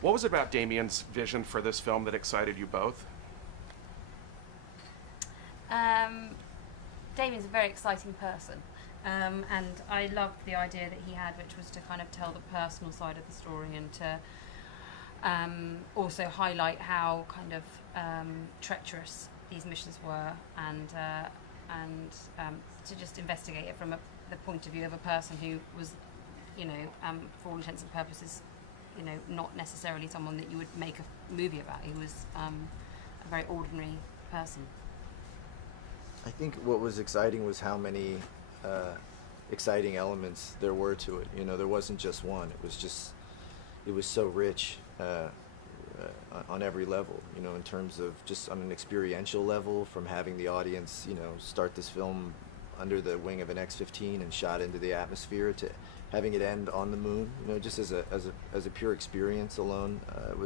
What was it about Damien's vision for this film that excited you both? Damien's a very exciting person, and I loved the idea that he had, which was to kind of tell the personal side of the story and to also highlight how kind of treacherous these missions were, and to just investigate it from the point of view of a person who was, for all intents and purposes, not necessarily someone that you would make a movie about. He was a very ordinary person. I think what was exciting was how many exciting elements there were to it. There wasn't just one. It was so rich on every level. In terms of just on an experiential level, from having the audience, start this film under the wing of an X-15 and shot into the atmosphere, to having it end on the moon. Just as a pure experience alone, it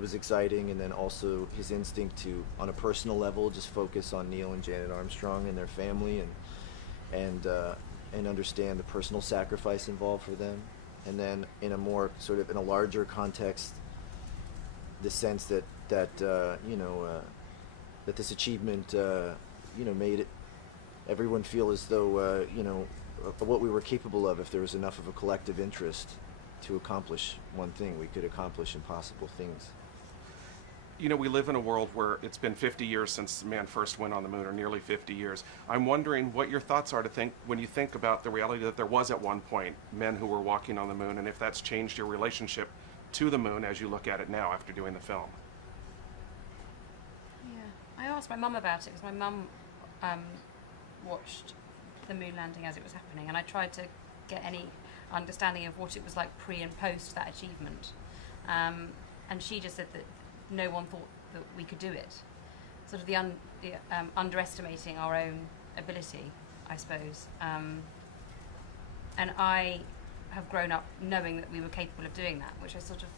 was exciting. And then also his instinct to, on a personal level, just focus on Neil and Janet Armstrong and their family, and understand the personal sacrifice involved for them. And then in a more sort of in a larger context, the sense that this achievement made everyone feel as though what we were capable of, if there was enough of a collective interest to accomplish one thing, we could accomplish impossible things. We live in a world where it's been 50 years since man first went on the moon, or nearly 50 years. I'm wondering what your thoughts are when you think about the reality that there was at one point men who were walking on the moon, and if that's changed your relationship to the moon as you look at it now after doing the film. Yeah, I asked my mum about it because my mum watched the moon landing as it was happening, and I tried to get any understanding of what it was like pre and post that achievement. And she just said that no one thought that we could do it. Sort of the underestimating our own ability, I suppose. And I have grown up knowing that we were capable of doing that, which I sort of,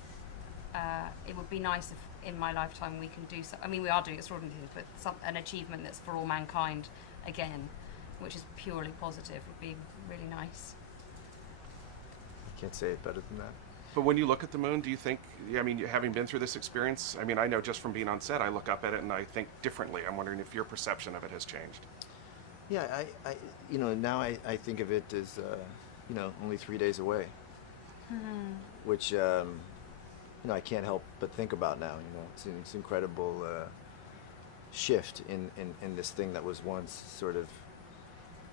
it would be nice if in my lifetime we can do so. I mean, we are doing extraordinary things, but an achievement that's for all mankind again, which is purely positive, would be really nice. I can't say it better than that. But when you look at the moon, do you think, having been through this experience, I know just from being on set, I look up at it and I think differently. I'm wondering if your perception of it has changed. Yeah, now I think of it as, only 3 days away, which, I can't help but think about now. It's an incredible shift in this thing that was once sort of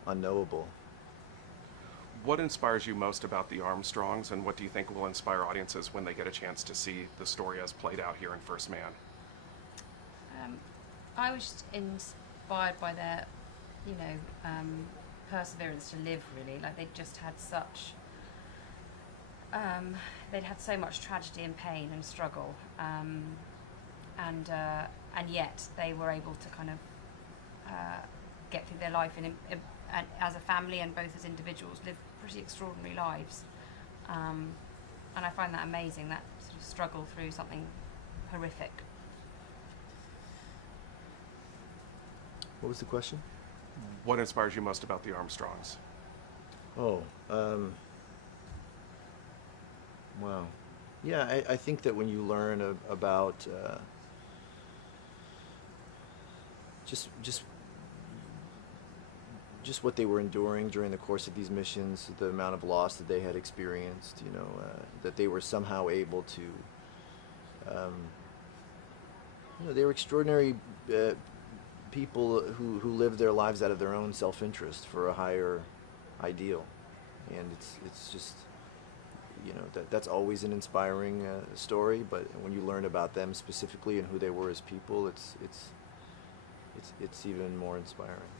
unknowable. What inspires you most about the Armstrongs, and what do you think will inspire audiences when they get a chance to see the story as played out here in First Man? I was just inspired by their, perseverance to live, really. Like, they'd just had such, they'd had so much tragedy and pain and struggle, and yet they were able to kind of get through their life and as a family and both as individuals live pretty extraordinary lives, and I find that amazing, that sort of struggle through something horrific. What was the question? What inspires you most about the Armstrongs? Oh, wow. Yeah, I think that when you learn about just what they were enduring during the course of these missions, the amount of loss that they had experienced, that they were somehow able to, they were extraordinary people who lived their lives out of their own self-interest for a higher ideal. And it's just, that's always an inspiring story, but when you learn about them specifically and who they were as people, it's even more inspiring.